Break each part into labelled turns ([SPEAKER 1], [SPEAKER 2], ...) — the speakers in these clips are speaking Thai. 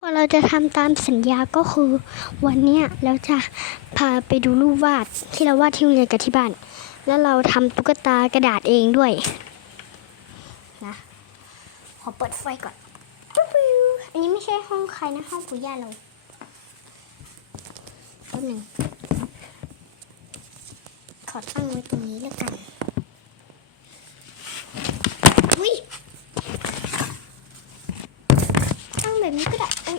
[SPEAKER 1] เราจะทำตามสัญญาก็คือวันเนี้ยเราจะพาไปดูรูปวาดที่เราวาดที่โรงเรียนกับที่บ้าน แล้วเราทำตุ๊กตากระดาษเองด้วยนะขอเปิดไฟก่อนปุ๊บอันนี้ไม่ใช่ห้องใครนะห้องปู่ย่าเราแป๊บหนึ่งขอตั้งไว้ตรงนี้แล้วกันอุ้ย ตั้งแบบนี้ก็ได้ อันน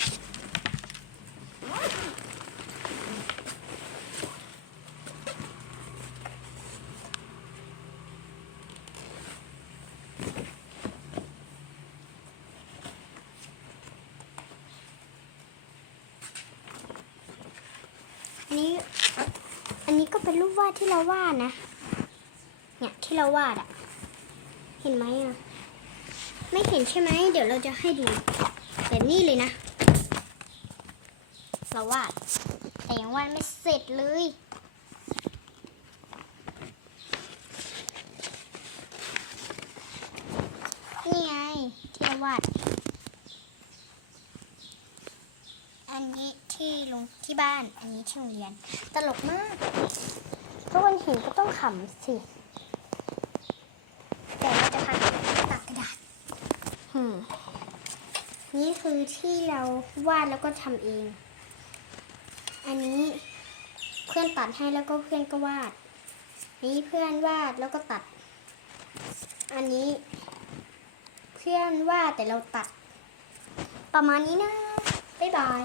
[SPEAKER 1] ี้ อันนี้ก็เป็นรูปวาดที่เราวาดนะ เนี่ยที่เราวาดอะเห็นไหมอะไม่เห็นใช่ไหม เดี๋ยวเราจะให้ดู แบบนี้เลยนะ เราวาดแต่ยังวาดไม่เสร็จเลย นี่ไงที่เราวาด อันนี้ที่ลงที่บ้าน อันนี้ที่โรงเรียน ตลกมากทุกคนเห็นก็ต้องขำสิ แต่เราจะพาตักกระดาษอืมนี่คือที่เราวาดแล้วก็ทำเอง อันนี้เพื่อนตัดให้แล้วก็เพื่อนก็วาด นี้เพื่อนวาดแล้วก็ตัด อันนี้เพื่อนวาดแต่เราตัด ประมาณนี้นะ บ๊ายบาย